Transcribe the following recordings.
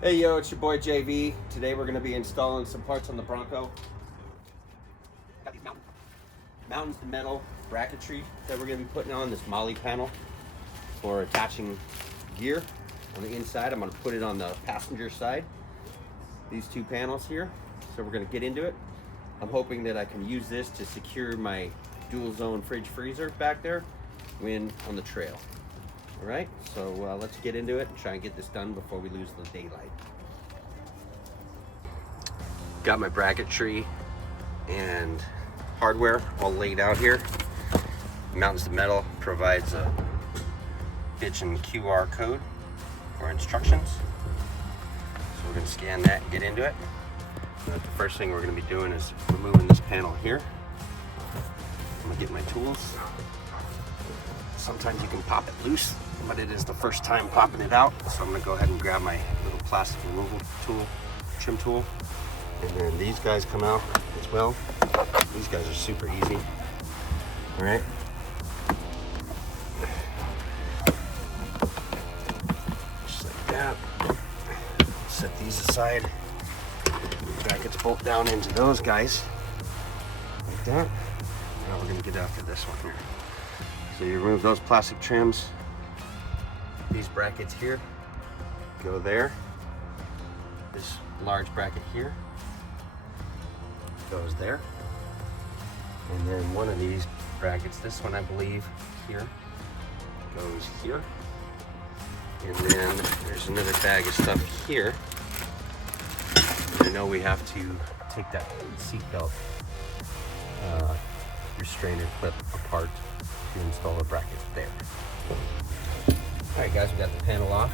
Hey yo, it's your boy JV. Today we're going to be installing some parts on the Bronco. Got these Mountains2Metal bracketry that we're going to be putting on this MOLLE panel for attaching gear on the inside. I'm going to put it on the passenger side, these two panels here. So we're going to get into it. I'm hoping that I can use this to secure my dual zone fridge freezer back there when on the trail. All right, so let's get into it and try and get this done before we lose the daylight. Got my bracketry and hardware all laid out here. Mountains2Metal provides a pitch and QR code for instructions. So we're gonna scan that and get into it. And the first thing we're gonna be doing is removing this panel here. I'm gonna get my tools. Sometimes you can pop it loose, but it is the first time popping it out. So I'm gonna go ahead and grab my little plastic removal tool, trim tool. And then these guys come out as well. These guys are super easy. All right. Just like that. Set these aside. Brackets bolt down into those guys. Like that. Now we're gonna get after this one here. So you remove those plastic trims. These brackets here go there. This large bracket here goes there. And then one of these brackets, this one I believe here, goes here. And then there's another bag of stuff here. I know we have to take that seatbelt restrainer clip apart to install a bracket there. Alright guys, we got the panel off.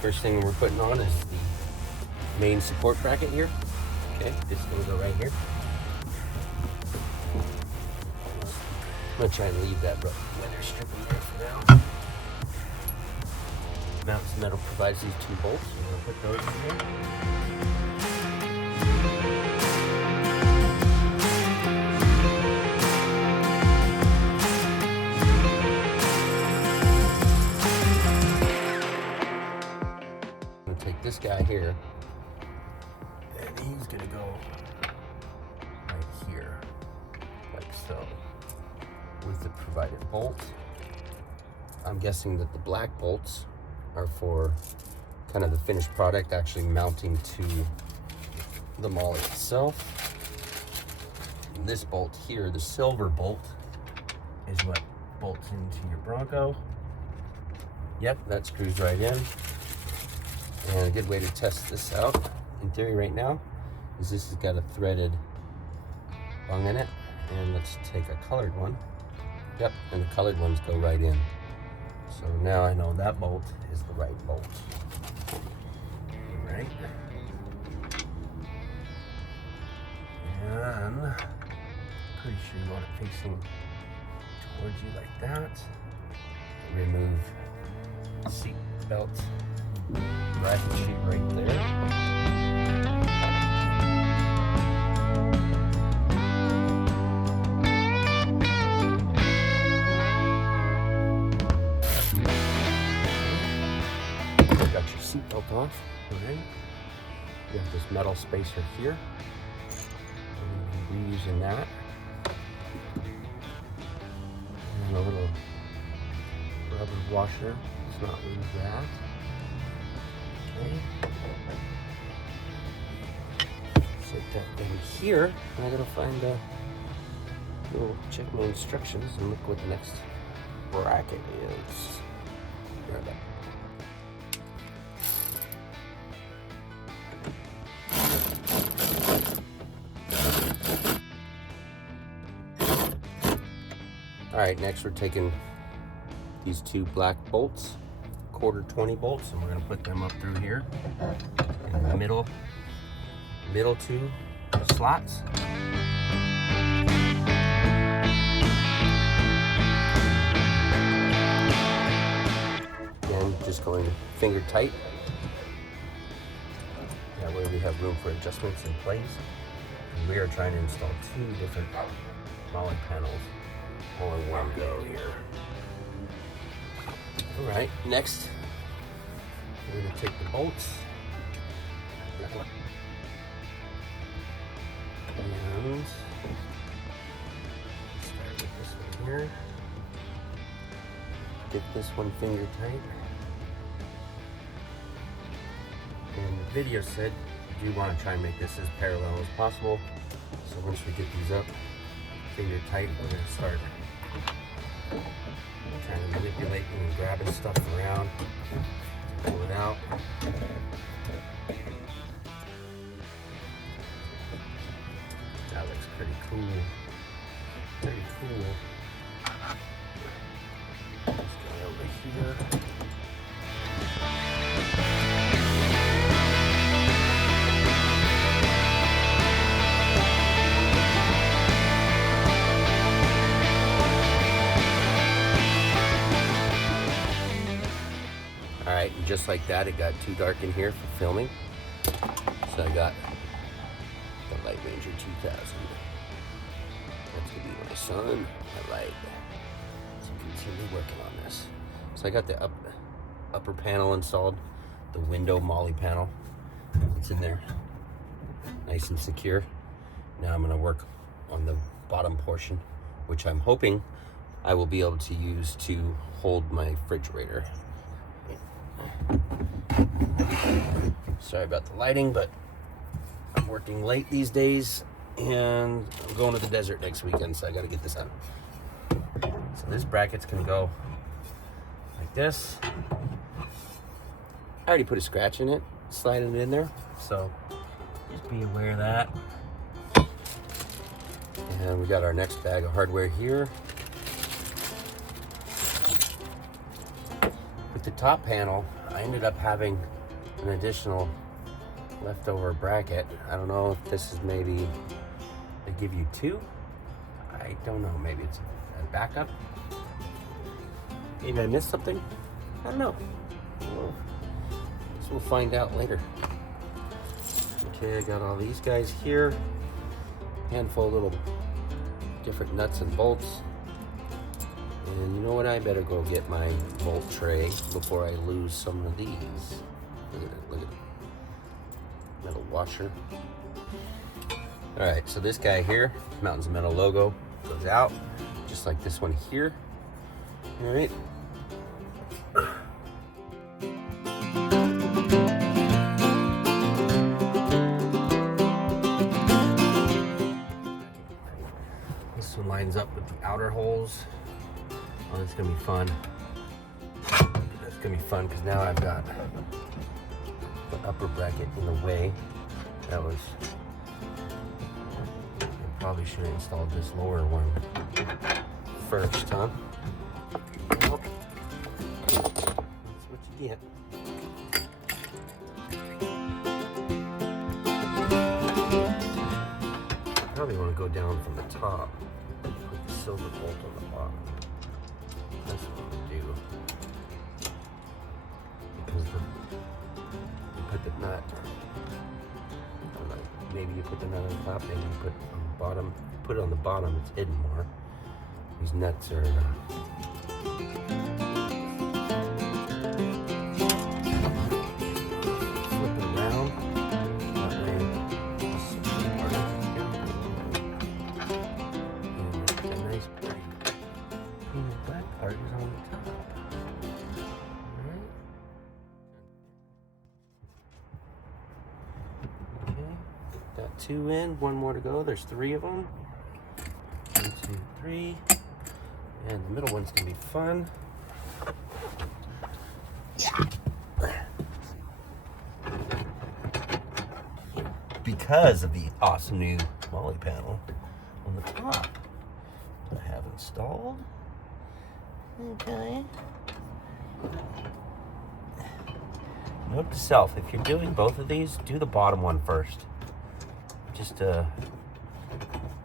First thing we're putting on is the main support bracket here. Okay, this is going to go right here. I'm going to try and leave that weather strip in there for now. Mountains2Metal provides these two bolts. We're going to put those in here. Take this guy here, and he's gonna go right here, like so, with the provided bolt. I'm guessing that the black bolts are for kind of the finished product, actually mounting to the MOLLE itself. This bolt here, the silver bolt, is what bolts into your Bronco. Yep, that screws right in. And a good way to test this out, in theory right now, is this has got a threaded bung in it. And let's take a colored one. Yep, and the colored ones go right in. So now I know that bolt is the right bolt. All right. And pretty sure you want it facing towards you like that. Remove seat belt. Bracket sheet right there. Got your seatbelt off. Alright. You have this metal spacer here. We'll be reusing that. And a little rubber washer. Let's not lose that. Set that thing here, and I gotta find check my instructions and look what the next bracket is. Grab it. Alright, next we're taking these two black bolts, quarter 20 bolts, and we're going to put them up through here in the middle two slots. Again, just going finger tight. That way we have room for adjustments in place. And we are trying to install two different MOLLE panels all in one go here. All right, next We're going to take the bolts and start with this one here. Get this one finger tight. And the video said you want to try and make this as parallel as possible. So once we get these up, finger tight, we're going to start trying to manipulate and grabbing stuff around, pull it out. That looks pretty cool. Pretty cool. Let's go over here. Alright, and just like that, it got too dark in here for filming. So I got the Light Ranger 2000. That's gonna be my son. Alright. So continue working on this. So I got the upper panel installed, the window MOLLE panel. It's in there, nice and secure. Now I'm gonna work on the bottom portion, which I'm hoping I will be able to use to hold my refrigerator. Sorry about the lighting, but I'm working late these days and I'm going to the desert next weekend, so I got to get this out. So this bracket's gonna go like this. I already put a scratch in it, sliding it in there, so just be aware of that. And we got our next bag of hardware here. With the top panel, I ended up having an additional leftover bracket. I don't know if this is maybe, they give you two? I don't know, maybe it's a backup. Maybe I missed something? I don't know. Well, guess we'll find out later. Okay, I got all these guys here. Handful of little different nuts and bolts. And you know what? I better go get my bolt tray before I lose some of these. Look at it, look at it. Metal washer. All right, so this guy here, Mountains2Metal logo, goes out, just like this one here. All right. This one lines up with the outer holes. Oh, that's gonna be fun. That's gonna be fun because now I've got the upper bracket in the way. That was, I probably should have installed this lower one first, huh? Well, that's what you get. Probably want to go down from the top. Put the silver bolt on the bottom. That's what I'm gonna do. Because you put the nut, maybe you put the nut on top, maybe you put on the bottom. Put it on the bottom, it's hidden more. These nuts are flip it around. That way, and a nice pretty painted black part is on the top. Alright. Okay, got two in, one more to go. There's three of them. 1, 2, 3. And the middle one's gonna be fun. Yeah. Because of the awesome new MOLLE panel on the top that I have installed. Okay. Note to self, if you're doing both of these, do the bottom one first. Just a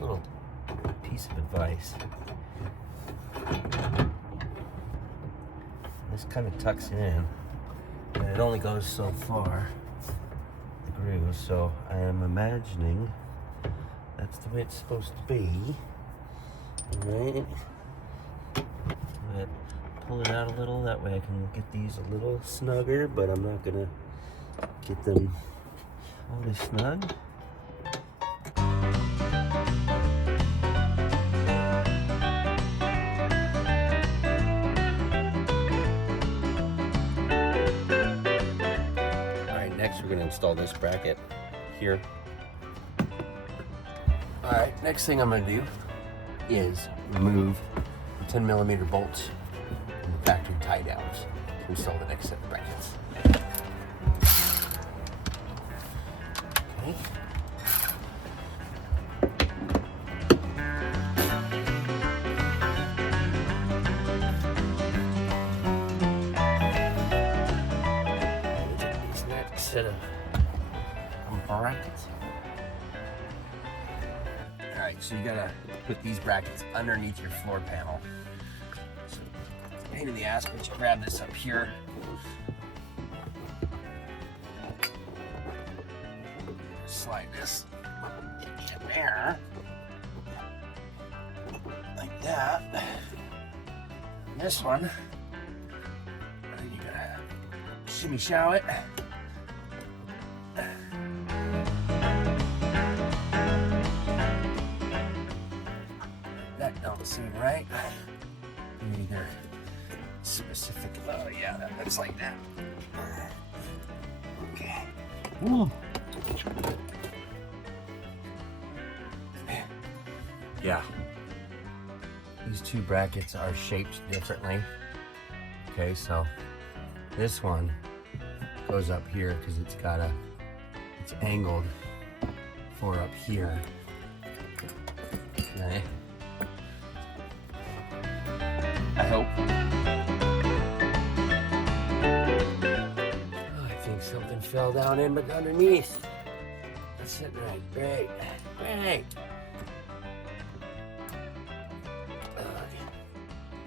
little piece of advice. This kind of tucks in, and it only goes so far, the groove, so I am imagining that's the way it's supposed to be. Alright. pull it out a little. That way I can get these a little snugger, but I'm not gonna get them all this snug. Next, we're going to install this bracket here. All right, next thing I'm going to do is remove the 10mm bolts and the factory tie downs to install the next set of brackets. Okay. Set of brackets. All right, so you gotta put these brackets underneath your floor panel. So, pain in the ass, but you grab this up here. Slide this in there, like that. And this one, and then you gotta shimmy show it. That don't seem right. Either specific. Oh yeah, that looks like that. Okay. Ooh. Yeah. These two brackets are shaped differently. Okay, so this one goes up here because it's angled for up here. Okay. I hope. Oh, I think something fell down in but underneath. That's sitting right. Great. Great.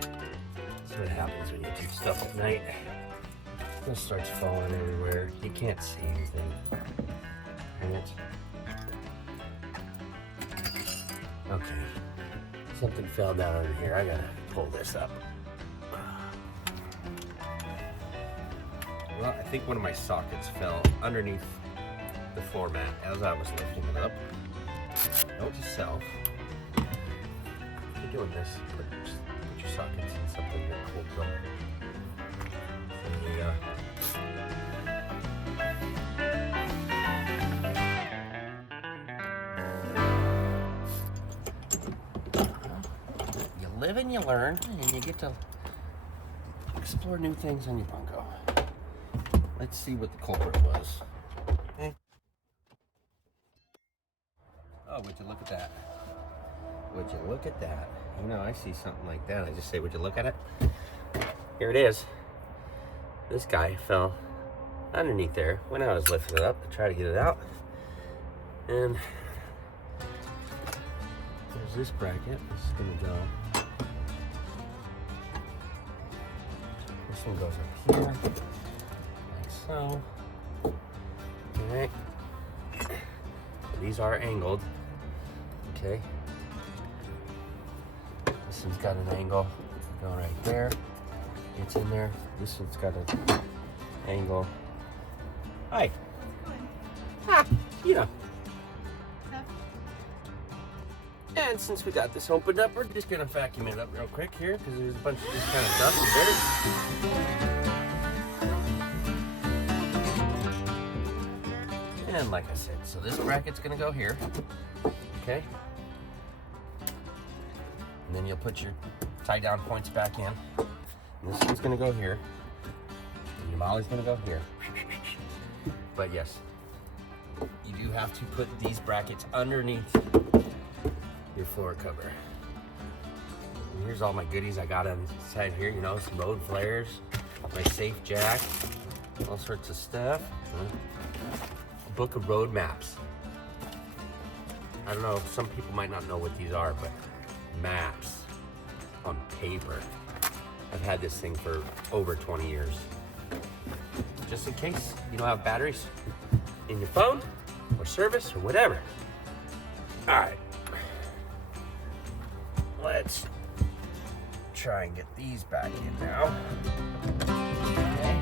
That's what happens when you do stuff at night. It starts falling everywhere. You can't see anything in it. Okay. Something fell down over here. I gotta pull this up. Well, I think one of my sockets fell underneath the floor mat as I was lifting it up. Note to self, if you're doing this, put your sockets in something that holds them. You live and you learn, and you get to explore new things on your Bronco. Let's see what the culprit was. Okay. Oh, would you look at that? Would you look at that? You know, I see something like that. I just say, would you look at it? Here it is. This guy fell underneath there when I was lifting it up to try to get it out. And there's this bracket. This is gonna go. This one goes up here, like so. Okay. These are angled. Okay. This one's got an angle going right there. It's in there. This one's got an angle. Hi. Ah, you know. And since we got this opened up, we're just gonna vacuum it up real quick here because there's a bunch of this kind of stuff and dirt. And like I said, so this bracket's gonna go here. Okay. And then you'll put your tie down points back in. And this one's gonna go here. And your MOLLE's gonna go here. But yes, you do have to put these brackets underneath your floor cover. And here's all my goodies I got inside here, you know, some road flares, my safe jack, all sorts of stuff. A book of road maps. I don't know, some people might not know what these are, but maps on paper. I've had this thing for over 20 years. Just in case you don't have batteries in your phone or service or whatever. All right. Let's try try and get these back in now. Okay.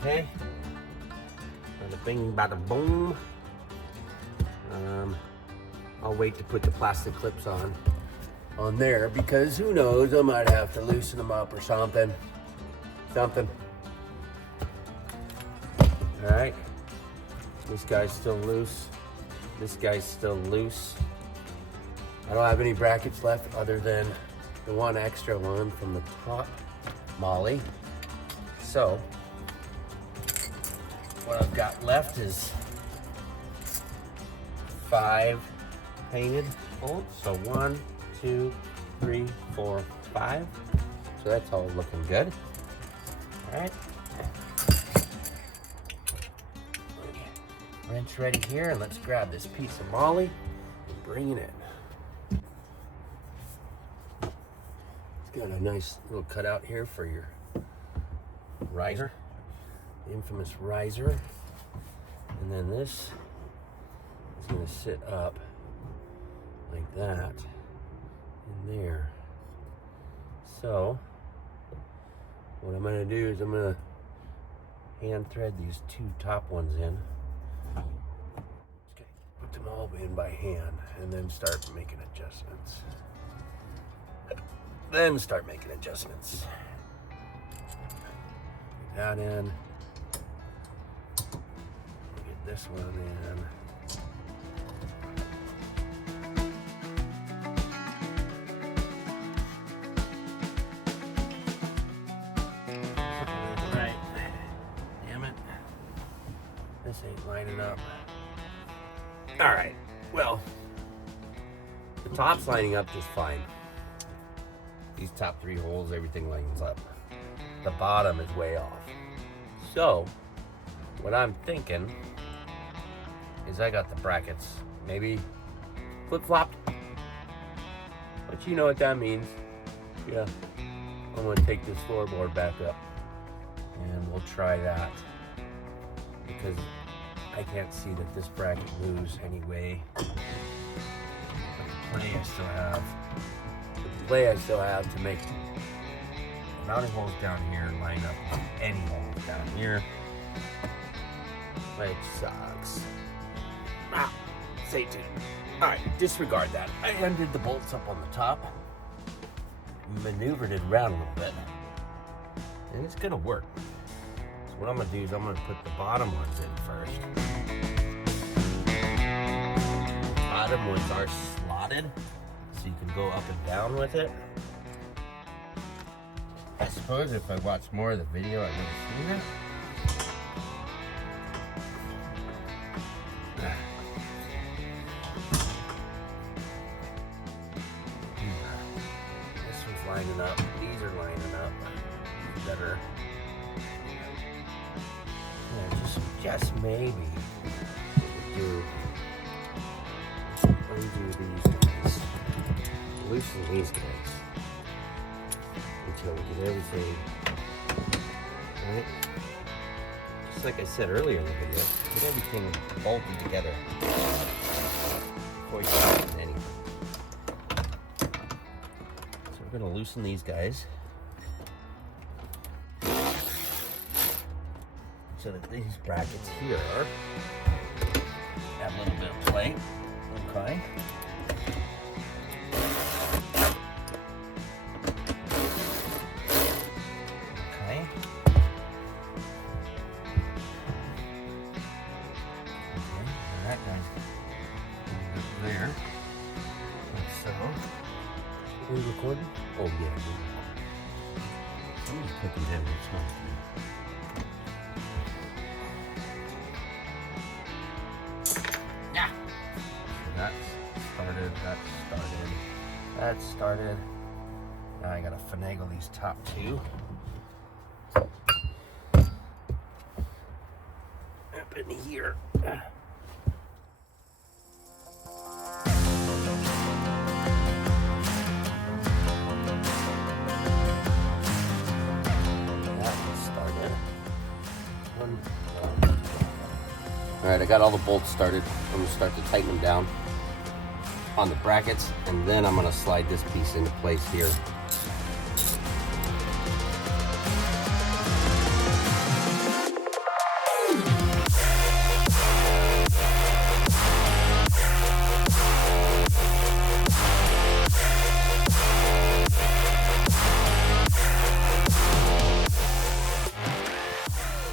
Okay, bada bing, bada boom. I'll wait to put the plastic clips on there because who knows, I might have to loosen them up or something. All right, this guy's still loose. This guy's still loose. I don't have any brackets left other than the one extra one from the top MOLLE. So what I've got left is 5 painted bolts. So 1, 2, 3, 4, 5. So that's all looking good. All right. Wrench ready here, and let's grab this piece of MOLLE and bring it in. It's got a nice little cutout here for your riser. The infamous riser, and then this is going to sit up like that in there. So what I'm going to do is I'm going to hand thread these 2 top ones in. Okay, put them all in by hand and then start making adjustments. Get that in. This one in. Right. Damn it. This ain't lining up. All right. Well, the top's lining up just fine. These top 3 holes, everything lines up. The bottom is way off. So, what I'm thinking is I got the brackets maybe flip-flopped, but you know what that means. Yeah, I'm gonna take this floorboard back up and we'll try that because I can't see that this bracket moves anyway. The play I still have to make the mounting holes down here line up with any holes down here, which sucks. Stay tuned. All right, disregard that. I undid the bolts up on the top, maneuvered it around a little bit, and it's gonna work. So what I'm gonna do is I'm gonna put the bottom ones in first. Bottom ones are slotted, so you can go up and down with it. I suppose if I watched more of the video, I would have seen it. Lining up. These are lining up better. Yeah, just maybe undo these guys, loosen these guys until we get everything right. Just like I said earlier in the video, get everything bolted together before you start anything. We're going to loosen these guys so that these brackets here have a little bit of play. Okay. Okay. That guy's there. Like so. Are we recording? Oh yeah. I'm just cooking down this one. Yeah. So that started. Now I gotta finagle these top 2. Up in here. All right, I got all the bolts started. I'm gonna start to tighten them down on the brackets, and then I'm gonna slide this piece into place here.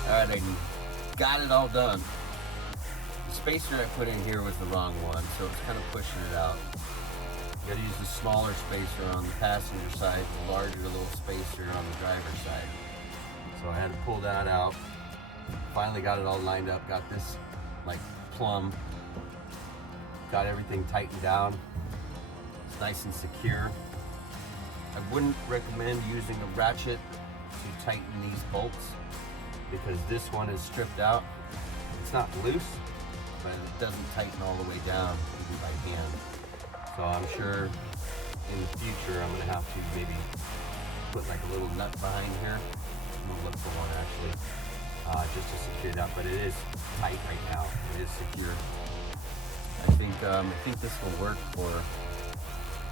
All right, I got it all done. The spacer I put in here was the wrong one, so it's kind of pushing it out. You gotta use the smaller spacer on the passenger side, the larger little spacer on the driver's side. So I had to pull that out. Finally got it all lined up, got this like plumb, got everything tightened down. It's nice and secure. I wouldn't recommend using a ratchet to tighten these bolts because this one is stripped out. It's not loose, but it doesn't tighten all the way down even by hand. So I'm sure in the future I'm gonna have to maybe put like a little nut behind here. I'm gonna look for one actually, just to secure it up. But it is tight right now. It is secure. I think this will work for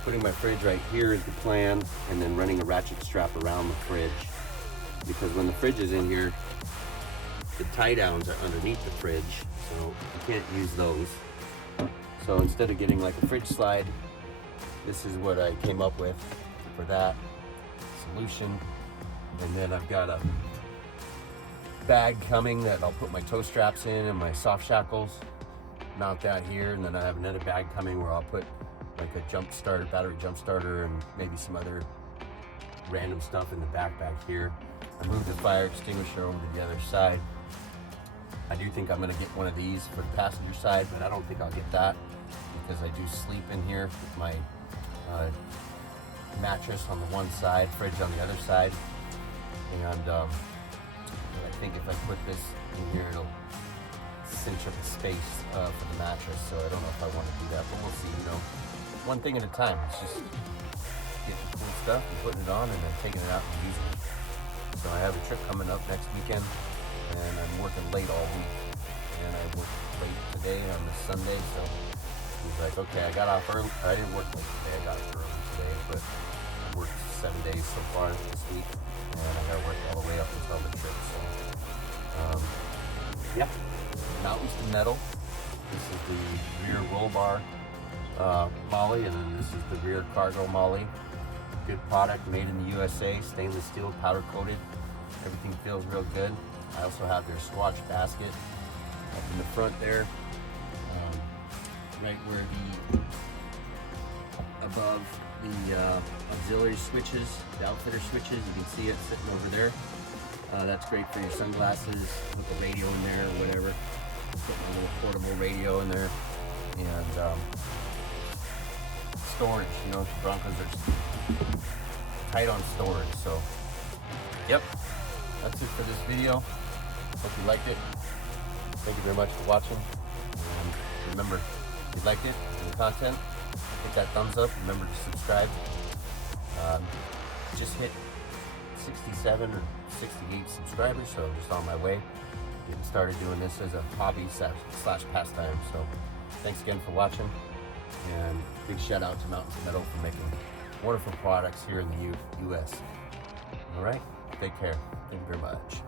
putting my fridge right here is the plan, and then running a ratchet strap around the fridge. Because when the fridge is in here, the tie downs are underneath the fridge, so you can't use those. So instead of getting like a fridge slide, this is what I came up with for that solution. And then I've got a bag coming that I'll put my toe straps in and my soft shackles, mount that here, and then I have another bag coming where I'll put like a jump starter, battery jump starter, and maybe some other random stuff in the back here. I moved the fire extinguisher over to the other side. I do think I'm gonna get one of these for the passenger side, but I don't think I'll get that because I do sleep in here with my mattress on the one side, fridge on the other side. And I think if I put this in here, it'll cinch up the space for the mattress. So I don't know if I want to do that, but we'll see, you know. One thing at a time. It's just getting cool stuff and putting it on and then taking it out and using it. So I have a trip coming up next weekend, and I'm working late all week. And I worked late today on this Sunday, so he's like, okay, I got off early. I didn't work late today, I got off early today, but I worked 7 days so far this week, and I gotta work all the way up until the trip. So, yeah, Mountains2Metal. This is the rear roll bar MOLLE, and then this is the rear cargo MOLLE. Good product, made in the USA, stainless steel, powder coated. Everything feels real good. I also have their squash basket up in the front there, right where above the auxiliary switches, the outfitter switches. You can see it sitting over there. That's great for your sunglasses, with the radio in there or whatever. Putting a little portable radio in there, and storage. You know, Broncos are tight on storage. So, yep, that's it for this video. Hope you liked it. Thank you very much for watching. And remember, if you liked it and the content, hit that thumbs up. Remember to subscribe. Just hit 67 or 68 subscribers, so I'm just on my way. Getting started doing this as a hobby slash pastime. So thanks again for watching, and big shout out to Mountains2Metal for making wonderful products here in the US. All right, take care. Thank you very much.